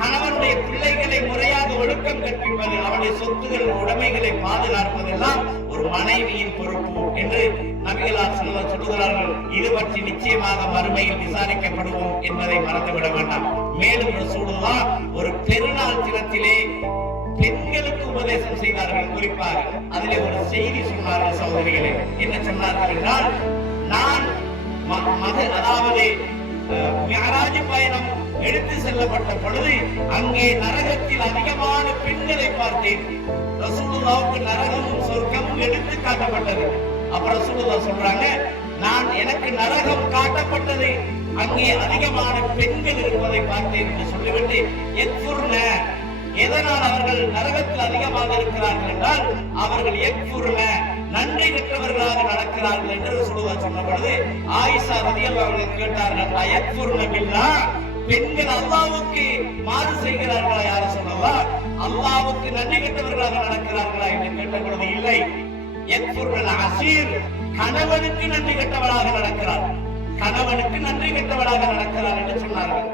கணவனுடைய பிள்ளைகளை முறையாக ஒழுக்கம் கற்பிப்பது, அவனுடைய சொத்துகள் உடைமைகளை பாதுகாப்பதெல்லாம் ஒரு மனைவியின் பொறுப்பு என்று நபிகளார் சொல்லுகிறார்கள். இது பற்றி நிச்சயமாக மறுமையில் விசாரிக்கப்படுவோம் என்பதை மறந்துவிட வேண்டாம். மேலும் ரசூலுல்லாஹ் ஒரு பெருநாள் தினத்திலே பெண்களுக்கு உபதேசம் செய்தார்கள். குறிப்பாக அதிலே ஒரு செய்தி சொன்னார்கள். சகோதரிகளே, என்ன சொன்னார்கள் என்றால், நான் அதாவது மிஅராஜ் பயணம் எடுத்து செல்லப்பட்ட பொழுது அங்கே நரகத்தில் அதிகமான பெண்களை பார்த்தேன். ரசூலுல்லாஹ்வுக்கு நரகமும் சொர்க்கமும் எடுத்து காட்டப்பட்டது. அப்ப ரசூலுல்லாஹ் சொல்றாங்க, நான் எனக்கு நரகம் காட்டப்பட்டது, அங்கே அதிகமான பெண்கள் இருப்பதை பார்த்தேன் என்று சொல்லிவிட்டு, எக்ஃபுர்ன, எதனால் அவர்கள் நரகத்தில் அதிகமாக இருக்கிறார்கள் என்றால் அவர்கள் எக்ஃபுர்ன, நன்றி கற்றவர்களாக நடக்கிறார்கள் என்று ரசூலுல்லாஹ் சொன்ன பொழுது ஆயிஷா ரலியல்லாஹு அவர்கள் கேட்டார்கள், அயக்ஃபுர்ன பில்லாஹ், பெண்கள் அல்லாஹ்வுக்கு மாறு செய்கிறார்களா யார சொல்லலாம், அல்லாஹ்வுக்கு நன்றி கற்றவர்களாக நடக்கிறார்களா என்று கேட்ட பொழுது இல்லை, யக்ஃபுர்னல் அஸீர், கணவனுக்கு நன்றி கற்றவளாக நடக்கிறார், கணவனுக்கு நன்றி கற்றவளாக நடக்கிறார் என்று சொன்னார்கள்.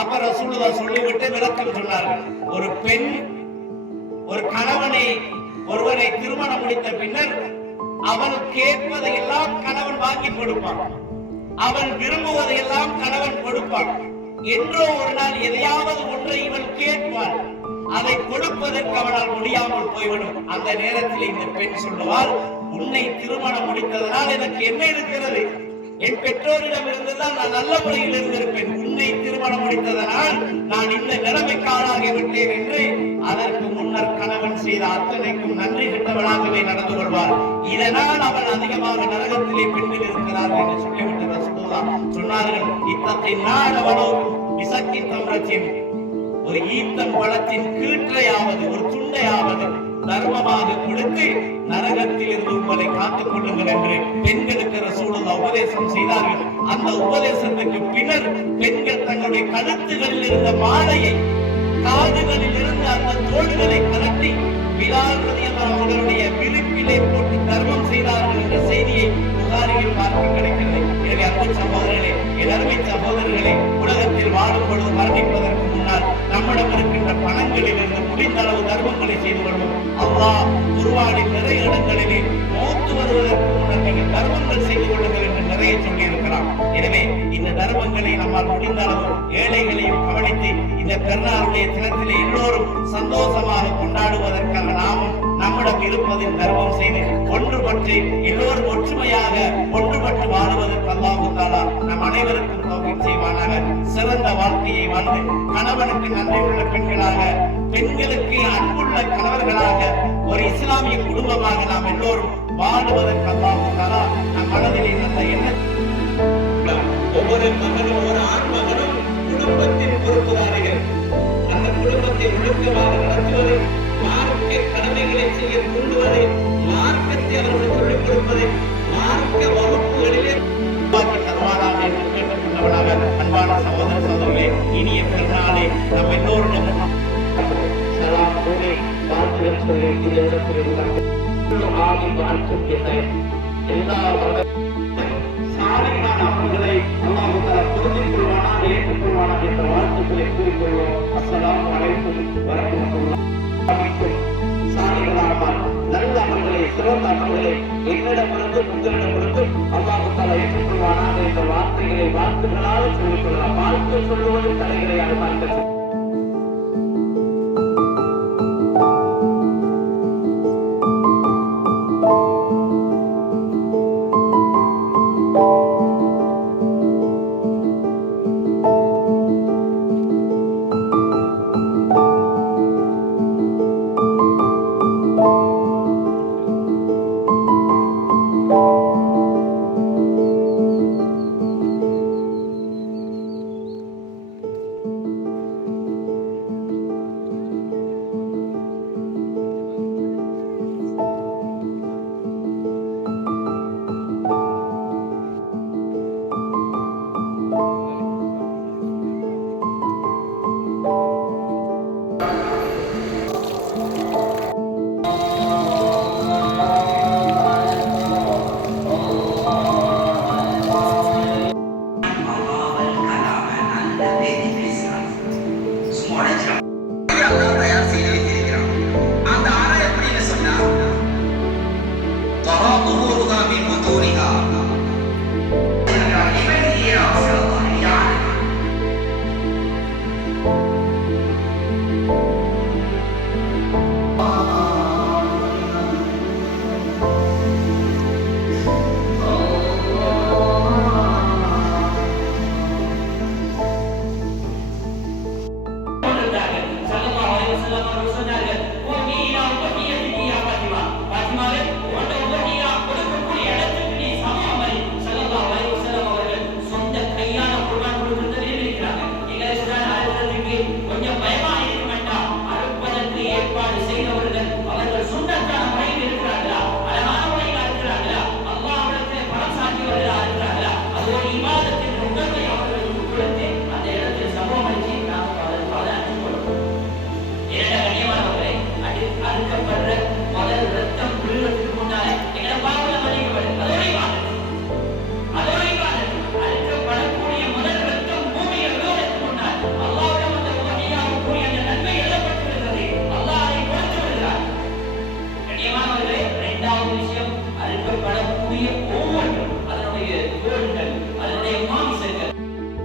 அப்ப ரசூலுல்லாஹ் சொல்லிவிட்டு விளக்கம் சொன்னார்கள், ஒரு பெண் ஒரு கணவனை ஒருவரை திருமணம் முடித்த பின்னர் அவன் கேட்பதையெல்லாம் கணவன் வாங்கி கொடுப்பான், அவன் விரும்புவதையெல்லாம் கணவன் கொடுப்பான். என்றோ ஒரு நாள் எதையாவது ஒன்றை இவன் கேட்பான், அதை கொடுப்பதற்கு அவனால் முடியாமல் போய்விடும். அந்த நேரத்தில் இந்த பெண் சொல்லுவாள், உன்னை திருமணம் முடித்ததனால் எனக்கு என்ன இருக்கிறது, என் பெற்றோரிடம் இருந்துதான் நான் நல்ல முறையில் இருந்திருப்பேன், உன்னை திருமணம் முடித்ததனால் நான் இந்த நிலைமைக்கு ஆளாகிவிட்டேன் என்று அதற்கு முன்னர் கணவன் செய்த அத்தனைக்கும் நன்றி கெட்டவளாகவே நடந்து கொள்வார். இதனால் அவன் அதிகமாக நரகத்திலே பெண்கள் இருக்கிறார்கள் என்று சொல்லிவிட்டு ரசூலுல்லாஹ் சொன்னார்கள், இத்தத்தின் நாளவனோ விசக்கி தம்ரத்தின், ஒரு ஈத்தம் பழத்தின் கீற்றையாவது ஒரு துண்டையாவது தர்மமாக கொடுத்து நரகத்தில் இருந்து உங்களை காத்துக் கொள்ளுங்கள் என்று பெண்களுக்கு ரசூலுல்லாஹ் உபதேசம் செய்தார்கள். அந்த உபதேசத்துக்கு பின்னர் பெண்கள் தங்களுடைய கழுத்துகளில் இருந்த மாலையை, காதுகளில் இருந்த அந்த தோள்களை கலட்டி பிலால் ரலியல்லாஹு அவர்களுடைய விருப்பிலே போட்டு தர்மம் செய்தார்கள் என்ற செய்தியை புகாரியில் பார்க்க கிடைக்கிறது. எனவே அன்பு சகோதரர்களே, என் அருமை சகோதரர்களே, உலகத்தில் வாழும் பொழுது மரணிப்பதற்கு முன்னால் நம்மிடம் இருக்கின்ற பணங்களில் இருந்து முடிந்த அளவு தர்மங்களை செய்து கொள்வோம். அல்லாஹ் குர்ஆனில் நிறைய இடங்களிலே மௌத் வருவதற்கு முன்னர் நீங்கள் தர்மங்கள் செய்து கொள்ளுங்கள் என்று நிறைய சொல்லி இருக்கிறார். எனவே இந்த தர்மங்களை நம்மால் முடிந்த அளவு ஏழைகளையும் கவனித்து இந்த பெருநாளுடைய தினத்திலே எல்லோரும் சந்தோஷமாக கொண்டாடுவதற்காக நாமும் நம்மிடம் இருப்பதில் தர்மம் செய்து ஒன்றுபட்டு எல்லோரும் ஒற்றுமையாக ஒன்றுபட்டு வாழுவதற்கு அல்லாஹ் தஆலா நம் அனைவருக்கும் தௌஃபீக் செய்வானாக. சிறந்த வாழ்க்கையை வாழ்ந்து கணவனுக்கு நன்றியுள்ள பெண்களாக, பெண்களுக்கு அன்புள்ள கணவர்களாக, ஒரு இஸ்லாமிய குடும்பமாக நாம் எல்லோரும் வாழுவதற்கு அல்லாஹ் தஆலா நம் மனதில் நல்ல எண்ணம். ஒவ்வொரு மகனும் ஒரு ஆண் மகனும் குடும்பத்தின் பொறுப்புதாரிகள். அந்த குடும்பத்தை ஒழுக்கமாக நடத்துவது, மார்க்க கடமைகளை செய்ய தூண்டுவது, மார்க்கத்தை அவர்கள் சொல்லிக் கொடுப்பது, மார்க்க வகுப்புகளிலே தருவாராக என்று கேட்டுக்கொண்டவனாக அன்பான சகோதர சகோதரிகளே, இனிய பெருநாளை நம் எல்லோருடன் சலாம் கூறி வாழ்த்துகள் சொல்லி இந்த இடத்தில் இருந்தார்கள். எல்லா சாலையான அவர்களை அல்லாஹ் தஆலா புரிந்து கொள்வானாக, ஏற்றுக்கொள்வானாக என்ற வாழ்த்துக்களை கூறிக்கொள்வோம். அஸ்ஸலாமு அலைக்கும் வரஹ்மத்துல்லாஹி. சாலைகளானால் நல்ல அமல்களை, சிறந்த அமல்களை என்னிடமிருந்து உங்களிடமிருந்து அல்லாஹ் தஆலா ஏற்றுக்கொள்வானாக என்ற வார்த்தைகளை வாழ்த்துக்களால் சொல்லிக் கொள்ளலாம். வாழ்த்து சொல்லுவது தடை கிடையாது. வாழ்த்து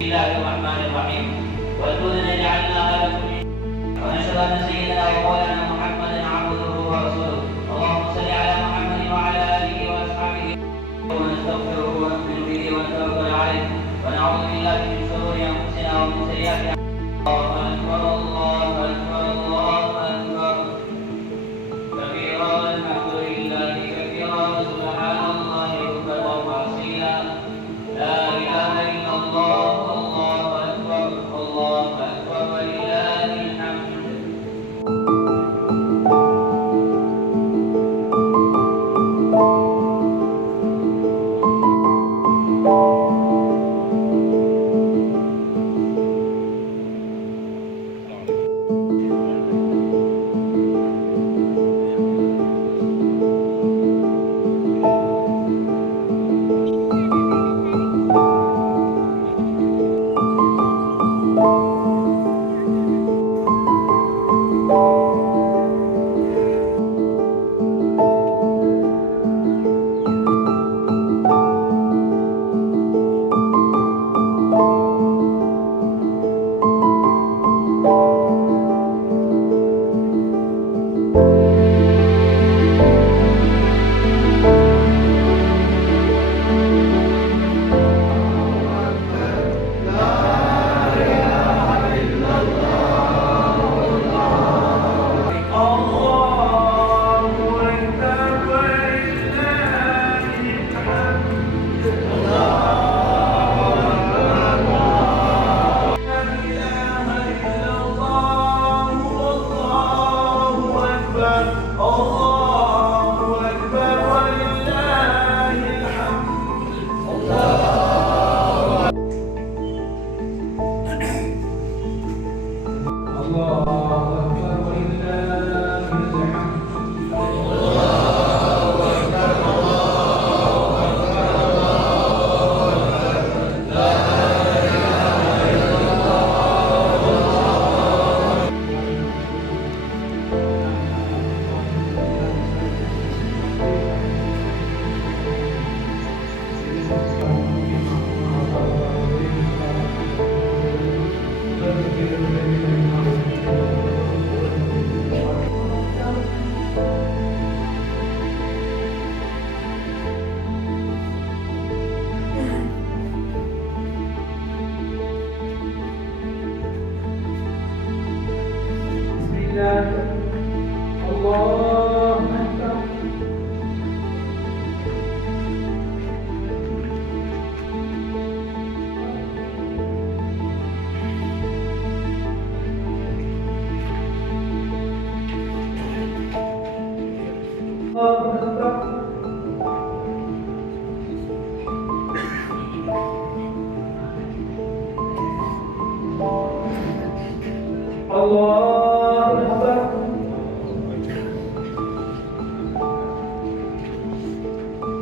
الله الرحمن الرحيم. والأذن جعلناها لكم ونشهد أن سيدنا ومولانا محمدا عبده ورسوله. اللهم صل على محمد وعلى آله وأصحابه ونستغفره ونؤمن به ونتوكل عليه ونعوذ بالله من شرور أنفسنا ومن سيئات أعمالنا. الله أكبر الله أكبر كبيرا الحمد لله كثيرا سبحان الله بكرة وأصيلا لا إله إلا الله الله أكبر الله أكبر ولله الحمد.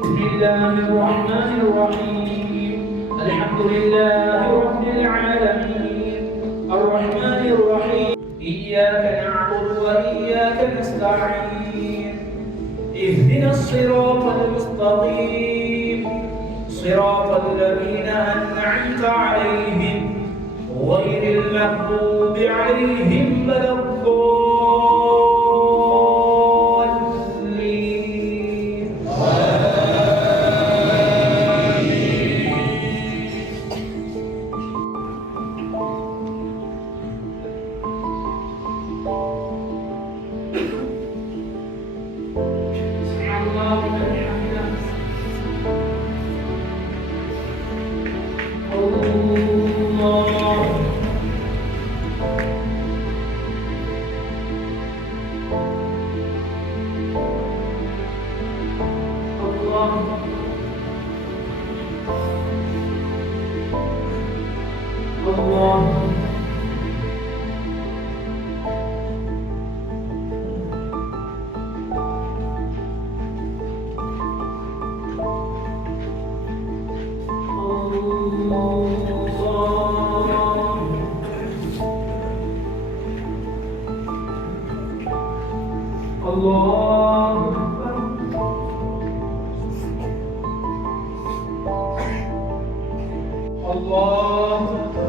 بسم الله الرحمن الرحيم. الحمد لله رب العالمين الرحمن الرحيم. إياك نعبد وإياك نستعين. اهدنا الصراط المستقيم صراط الذين أنعمت عليهم غير المغضوب عليهم ولا الضالين. الله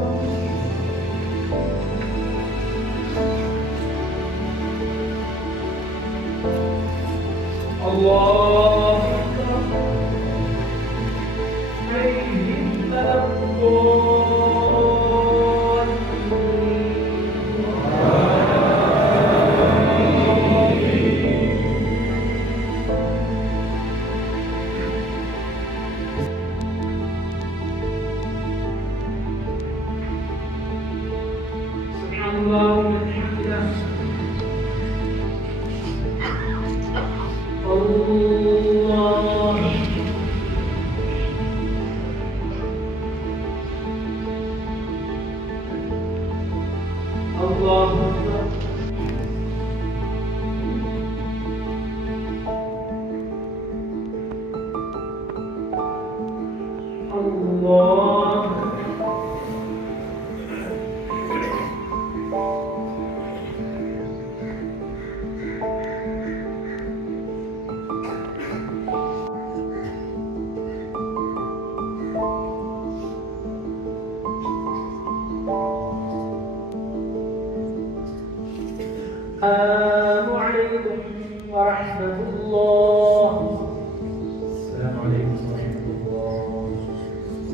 الله لمن حمده. الله الله أكبر. الله السلام عليكم ورحمة الله. السلام عليكم ورحمة الله.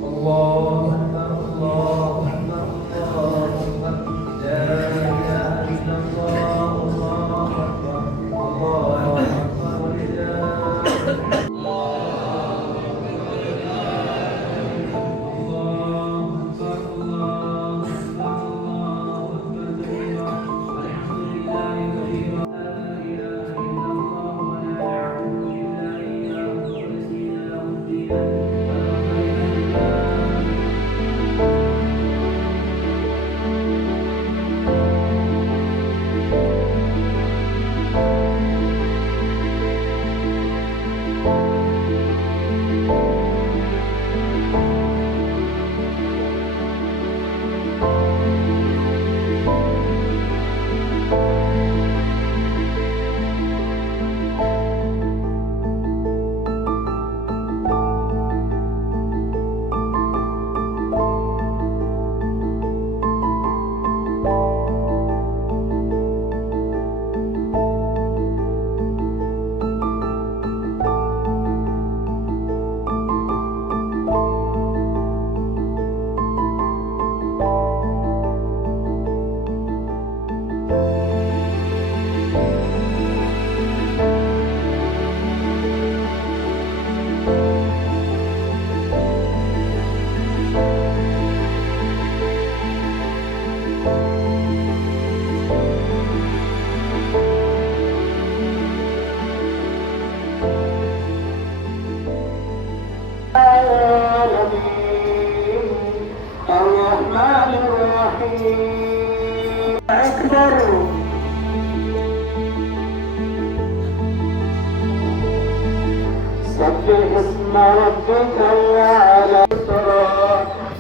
الله أكبر الله أكبر الله أكبر. لا إله إلا الله الله أكبر الله أكبر ولله الحمد. الرحمن الرحيم أكبر. سبح اسم ربك الأعلى.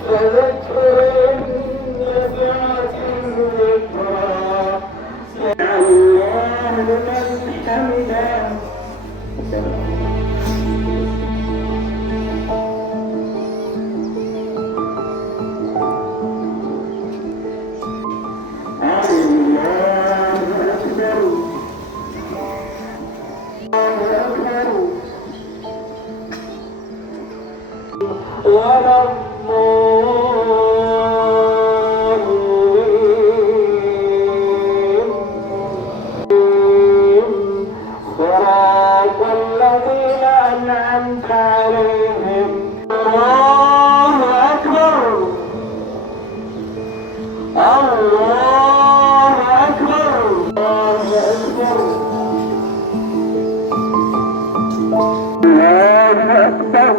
فذكر النفعة الذكرى. سمع الله لمن حمده. ولا الضالين. صراط الذين أنعمت عليهم. الله أكبر الله أكبر الله أكبر الله أكبر.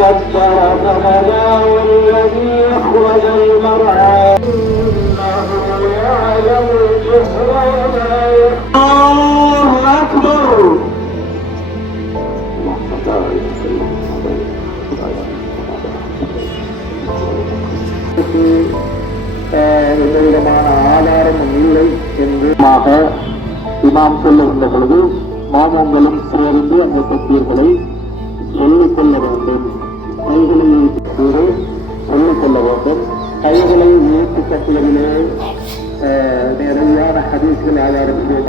قدر فهدى والذي أخرج المرعى إنه يعلم الجهر وما يخفى. الله أكبر. எந்தவிதமான ஆதாரமும் இல்லை என்று இமாம் சொல்லுகின்ற பொழுது மாமூங்களும் சேர்ந்து அந்த தக்பீர்களை சொல்லிக் கொள்ள வேண்டும். கைகளை கூட சொல்லிக் கொள்ள வேண்டும். கைகளை உயர்த்தி கட்டுவதிலே நிறையான ஹதீஸ்கள் ஆதாரத்திலே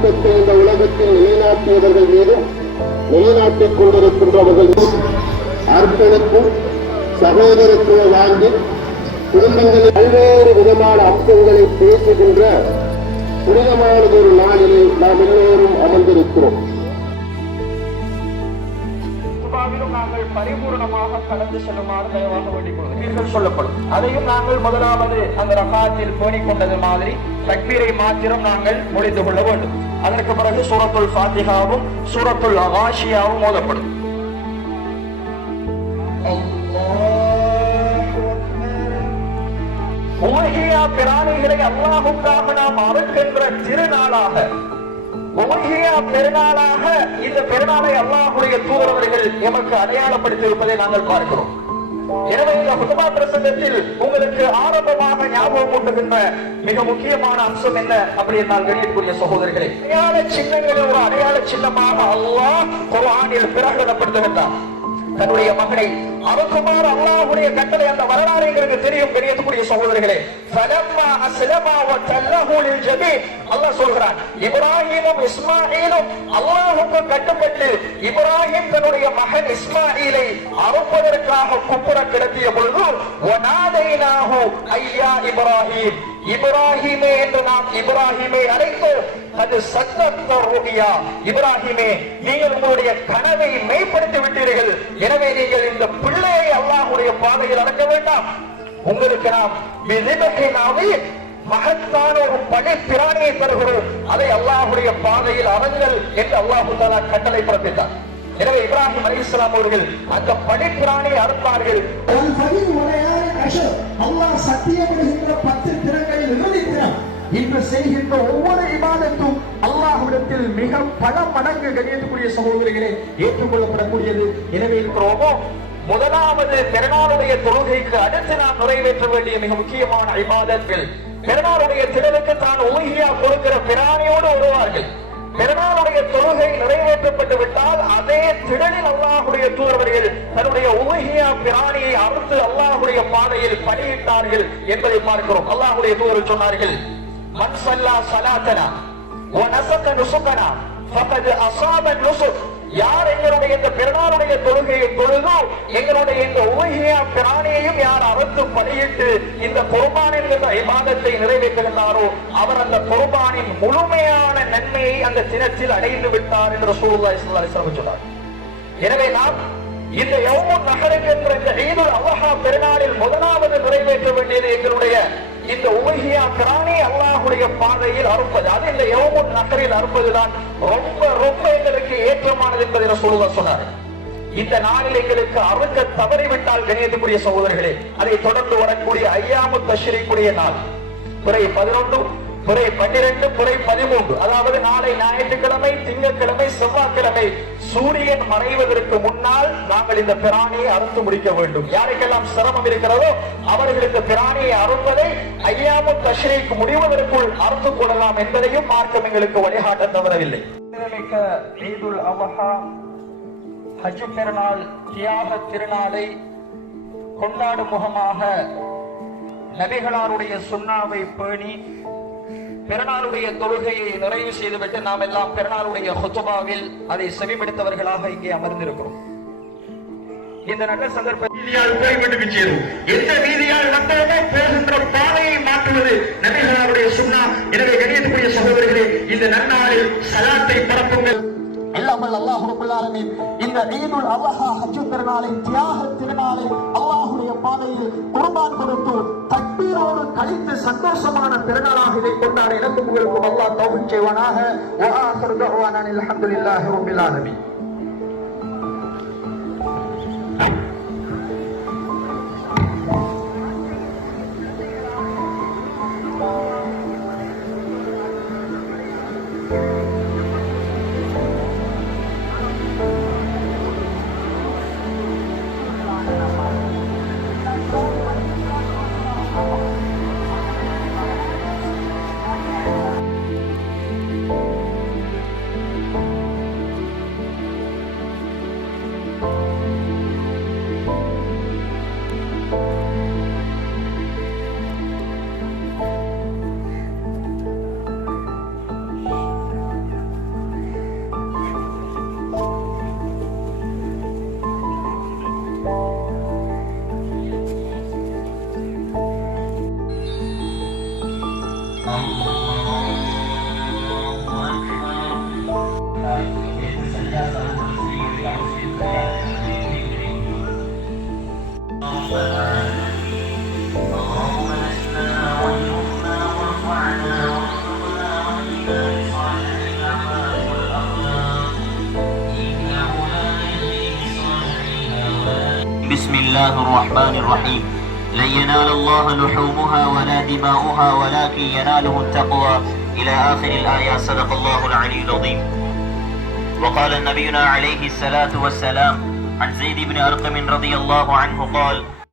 மார்க்கத்தை இந்த உலகத்தில் நிலைநாட்டியவர்கள் மீதும் நிலைநாட்டிக் கொண்டிருக்கின்றவர்கள் அர்ப்பணிப்பும் சகோதரத்துவ வாங்கி குடும்பங்களில் பல்வேறு விதமான அம்சங்களை பேசுகின்ற புனிதமானதொரு நாளிலே நாம் எல்லோரும் அமர்ந்திருக்கிறோம். நாங்கள் பரிபூர்ணமாக கடந்து செல்லுமாறு தயவாக வேண்டிக் சொல்லப்படும். அதையும் நாங்கள் முதலாவது அந்த ரகாத்தில் பேணிக் கொண்டது மாதிரி தக்பீரை மாத்திரம் நாங்கள் முடித்து கொள்ள வேண்டும். அதற்கு பிறகு சூரத்துல் ஃபாத்திஹாவும் சூரத்துல் அகாஷியாவும் ஓதப்படும். உமஹியா பிராணிகளை அல்லாஹுக்காக நாம் அறுக்கின்ற திருநாளாக, உமஹியா பெருநாளாக இந்த பெருநாளை அல்லாஹுடைய தூதரவர்கள் எமக்கு அடையாளப்படுத்தி இருப்பதை நாங்கள் பார்க்கிறோம். எனவே இந்த ஹுத்பா பிரசங்கத்தில் உங்களுக்கு ஆரம்பமாக ஞாபகம் ஊட்டுகின்ற மிக முக்கியமான அம்சம் என்ன அப்படி என்றால், கணியக்கூடிய சகோதரர்களே, அடையாள சின்னங்களில் ஒரு அடையாள சின்னமாக அல்லாஹ் குர்ஆனில் பிரகடனப்படுத்துகின்றார். தன்னுடைய மகனை அறுக்குமாறு அல்லாஹ்வுடைய கட்டளை, அந்த வரலாறு எங்களுக்கு தெரியும். கணியக்கூடிய சகோதரர்களே, ஃபலம்மா அஸ்லமா வதல்லஹு லில்ஜபீன், அல்லாஹ் சொல்கிறான், இப்ராஹீமும் இஸ்மாஈலும் அல்லாஹ்வுக்கு கட்டுப்பட்டு இப்ராஹிம் தன்னுடைய மகன் இஸ்மாஈலை அறுப்பதற்காக குப்புற கிடத்திய பொழுது வநாதைனாஹு ஐயா இப்ராஹிம், இப்ராஹிமே என்று நாம் இப்ராஹிமை அழைத்தோம். அது சத்தத்த ருயா, இப்ராஹிமே நீங்கள் உங்களுடைய கனவை மெய்ப்படுத்தி விட்டீர்கள். எனவே நீங்கள் இந்த பிள்ளையை அல்லாஹ்வுடைய பாதையில் அடக்க வேண்டாம். உங்களுக்கு நாம் மகத்தான ஒரு படை பிராணியை தருகிறோம், அதை அல்லாஹ்வுடைய பாதையில் அறங்கள் என்று அல்லாஹ் தஆலா கட்டளை பிறப்பித்தார். எனவே இப்ராஹிம் அலைஹிஸ்ஸலாம் அவர்கள் அந்த படை பிராணியை அறுத்தார்கள். அல்லாஹ் சத்தியமிடுகின்ற 10 தினங்களில் இறுதி தினம் இன்று செய்கின்ற ஒவ்வொரு இபாதத்தும் அல்லாஹ்விடத்தில் மிக பல மடங்கு கணியத்துக்குரிய சகோதரர்களே ஏற்றுக்கொள்ளப்படக்கூடியது. எனவே இருக்கிறோமோ முதலாவது பெருநாளுடைய தொழுகைக்கு அடுத்து நாம் நிறைவேற்ற வேண்டிய மிக முக்கியமான இபாதத்கள், பெருநாளுடைய திடலுக்கு தான் உலகியா கொடுக்கிற பிராணியோடு வருவார்கள். பெருநாளுடைய தொழுகை நிறைவேற்றப்பட்டு விட்டால் அதே திடலில் அல்லாஹ்வுடைய தூதரவர்கள் தன்னுடைய உலகியா பிராணியை அறுத்து அல்லாஹ்வுடைய பாதையில் பலியிட்டார்கள் என்பதை பார்க்கிறோம். அல்லாஹ்வுடைய தூதர் சொன்னார்கள், மன் ஸல்லா ஸலாத்தனா வ நஸக நுஸுகனா ஃபகத் அஸாப நுஸுக், யார் எங்களுடைய இந்த பெருநாளுடைய தொழுகையை தொழுதோ எங்களுடைய இந்த உலகியா பிராணியையும் யார் அறுத்து பலியிட்டு இந்த குர்பான் என்கிற இபாதத்தை நிறைவேற்றுகின்றாரோ அவர் அந்த குர்பானின் முழுமையான நன்மையை அந்த தினத்தில் அடைந்து விட்டார் என்று ரசூலுல்லாஹி ஸல்லல்லாஹு அலைஹி வஸல்லம் சொன்னார். எனவே நாம் இந்த யௌமுன் நஹருக்கு என்ற இந்த ஈதுல் அல்ஹா பெருநாளில் முதலாவது நிறைவேற்ற வேண்டியது எங்களுடைய இந்த உலகியா பிராணி அல்லாஹ்வுடைய பாதையில் அறுப்பது. அது இந்த யௌமுன் நஹரில் அறுப்பதுதான் ரொம்ப ரொம்ப எங்களுக்கு ஏற்றமானது என்பதை ரசூலுல்லாஹ் சொன்னார். இந்த நாளில் எங்களுக்கு அறுக்க தவறிவிட்டால் கணியத்துக்குரிய சகோதரர்களே, அதை தொடர்ந்து வரக்கூடிய ஐயாமு தஷ்ரீக்குடைய நாள் பிறை 11, பிறை 12, பிறை 13, அதாவது நாளை ஞாயிற்றுக்கிழமை, திங்கட்கிழமை, செவ்வாய்க்கிழமை சூரியன் மறைவதற்கு முன்னால் நாங்கள் இந்த பிராணியை அறுத்து முடிக்க வேண்டும். யாருக்கெல்லாம் சிரமம் இருக்கிறதோ அவர்களுக்கு பிராணியை அறுப்பதை ஐயாமு தஷ்ரீக் முடிவதற்குள் அறுத்து கொள்ளலாம் என்பதையும் மார்க்கம் எங்களுக்கு வழிகாட்ட தவறவில்லை. ஈதுல் அல்ஹா ஹஜ் பெருநாள் தியாக திருநாளை கொண்டாடும் முகமாக நபிகளாருடைய சுன்னாவை பேணி பெருநாளுடைய தொழுகையை நிறைவு செய்துவிட்டு நாம் எல்லாம் பெருநாளுடைய ஹுத்பாவில் அதை செவிமடுத்தவர்களாக இங்கே அமர்ந்திருக்கிறோம். இந்த நல்ல சந்தர்ப்பத்தில் எந்த ரீதியால் நம்மோட போகின்ற பாதையை மாற்றுவது நபிகளாருடைய சுன்னா. எனவே கணியத்துக்குரிய சகோதரர்களே, இந்த நன்னாளில் சலாத்தை பரப்புங்கள். எல்லாமல் அல்லாஹ் ரப்பல் ஆலமீன் இந்த ஈதுல் அல்ஹா ஹஜ் பெருநாளை தியாக திருநாளை அல்லாஹ்வுடைய பாதையில் குர்பான் கொடுத்து தக்பீரோடு கழித்து சந்தோஷமான பெருநாளாக இதை கொண்டாட எனக்கும் உங்களுக்கும் அல்லாஹ் தௌஃபீக் செய்வானாக. வ ஆகிரு தஅவானா அல்ஹம்துலில்லாஹி ரப்பில் ஆலமீன். بسم الله الرحمن الرحيم لن ينال الله لحومها ولا دماؤها ولكن يناله التقوى إلى آخر الآية. صدق الله العلي العظيم. وقال نبينا عليه الصلاة والسلام عن زيد بن أرقم رضي الله عنه قال